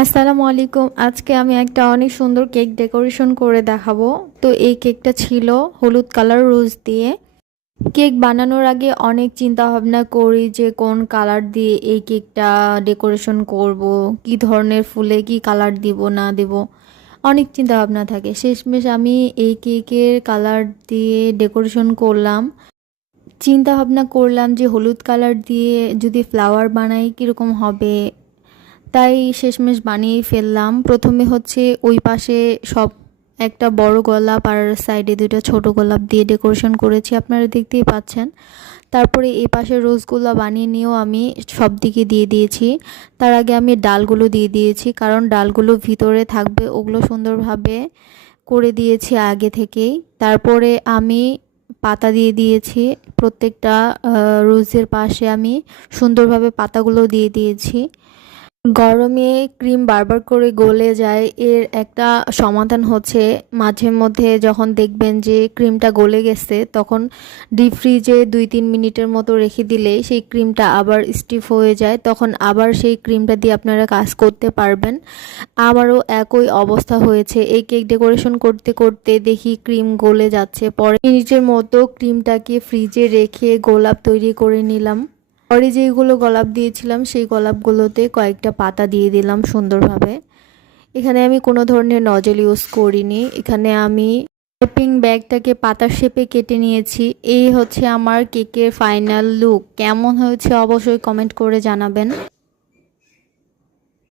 আসসালামু আলাইকুম। আজকে আমি একটা অনেক সুন্দর কেক ডেকোরেশন করে দেখাবো। তো এই কেকটা ছিল হলুদ কালার রোজ দিয়ে। কেক বানানোর আগে অনেক চিন্তা ভাবনা করি যে কোন কালার দিয়ে এই কেকটা ডেকোরেশন করব, কি ধরনের ফুলে কি কালার দিব না দিব, অনেক চিন্তা ভাবনা থাকে। শেষমেশ আমি এই কেকের কালার দিয়ে ডেকোরেশন করলাম। চিন্তা ভাবনা করলাম যে হলুদ কালার দিয়ে যদি ফ্লাওয়ার বানাই কীরকম হবে, তাই শেষমেশ বানিয়েই ফেললাম। প্রথমে হচ্ছে ওই পাশে সব একটা বড় গোলাপ আর সাইডে দুটো ছোট গোলাপ দিয়ে ডেকোরেশন করেছি, আপনারা দেখতেই পাচ্ছেন। তারপরে এই পাশে রোজগুলো বানিয়ে নিয়েও আমি সব দিকে দিয়ে দিয়েছি। তার আগে আমি ডালগুলো দিয়ে দিয়েছি, কারণ ডালগুলো ভিতরে থাকবে, ওগুলো সুন্দরভাবে করে দিয়েছি আগে থেকেই। তারপরে আমি পাতা দিয়ে দিয়েছি প্রত্যেকটা রোজের পাশে, আমি সুন্দরভাবে পাতাগুলো দিয়ে দিয়েছি। গরমে ক্রিম বারবার করে গলে যায়, এর একটা সমাধান হচ্ছে মাঝে মধ্যে যখন দেখবেন যে ক্রিমটা গলে গেছে, তখন ডিপ ফ্রিজে 2-3 মিনিটের মতো রেখে দিলে সেই ক্রিমটা আবার স্টিফ হয়ে যায়, তখন আবার সেই ক্রিমটা দিয়ে আপনারা কাজ করতে পারবেন। আমারও একই অবস্থা হয়েছে, এই কেক ডেকোরেশন করতে করতে দেখি ক্রিম গলে যাচ্ছে। পরে মিনিটের মতো ক্রিমটাকে ফ্রিজে রেখে গোলাপ তৈরি করে নিলাম। পরে যেইগুলো গোলাপ দিয়েছিলাম সেই গোলাপগুলোতে কয়েকটা পাতা দিয়ে দিলাম সুন্দরভাবে। এখানে আমি কোনো ধরনের নজল ইউজ করিনি, এখানে আমি পাইপিং ব্যাগটাকে পাতার শেপে কেটে নিয়েছি। এই হচ্ছে আমার কেকের ফাইনাল লুক। কেমন হয়েছে অবশ্যই কমেন্ট করে জানাবেন।